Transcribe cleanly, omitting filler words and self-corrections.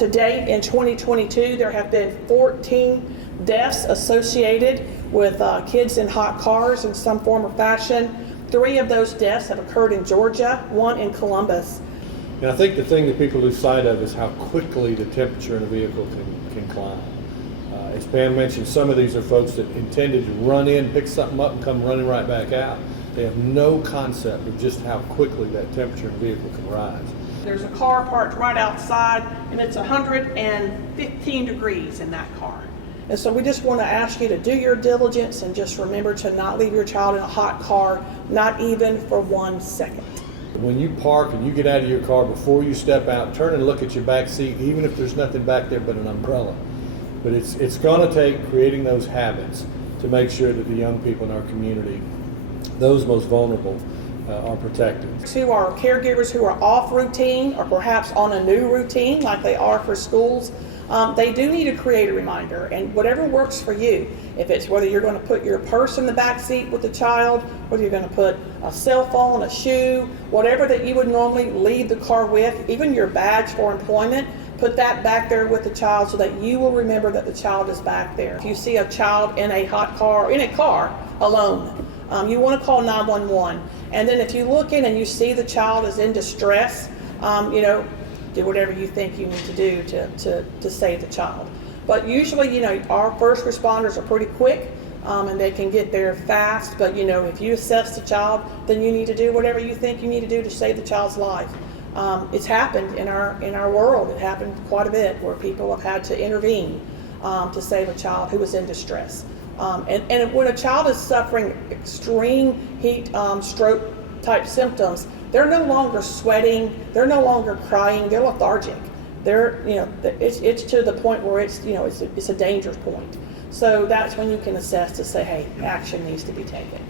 To date, in 2022, there have been 14 deaths associated with kids in hot cars in some form or fashion. 3 of those deaths have occurred in Georgia, 1 in Columbus. And I think the thing that people lose sight of is how quickly the temperature in a vehicle can climb. As Pam mentioned, some of these are folks that intended to run in, pick something up, and come running right back out. They have no concept of just how quickly that temperature in a vehicle can rise. There's a car parked right outside, and it's 115 degrees in that car. And so we just want to ask you to do your diligence and just remember to not leave your child in a hot car, not even for 1 second. When you park and you get out of your car, before you step out, turn and look at your back seat, even if there's nothing back there but an umbrella. But it's going to take creating those habits to make sure that the young people in our community, those most vulnerable, are protected. To our caregivers who are off routine or perhaps on a new routine like they are for schools, they do need to create a reminder, and whatever works for you. If it's whether you're going to put your purse in the back seat with the child, whether you're going to put a cell phone, a shoe, whatever that you would normally leave the car with, even your badge for employment, put that back there with the child so that you will remember that the child is back there. If you see a child in a hot car, in a car alone, you want to call 911. And then if you look in and you see the child is in distress, do whatever you think you need to do to save the child. But usually, our first responders are pretty quick, and they can get there fast. But if you assess the child, then you need to do whatever you think you need to do to save the child's life. It's happened in our world. It happened quite a bit where people have had to intervene to save a child who was in distress. And when a child is suffering extreme heat stroke type symptoms, they're no longer sweating, they're no longer crying, they're lethargic. It's to the point where it's a danger point. So that's when you can assess to say, hey, action needs to be taken.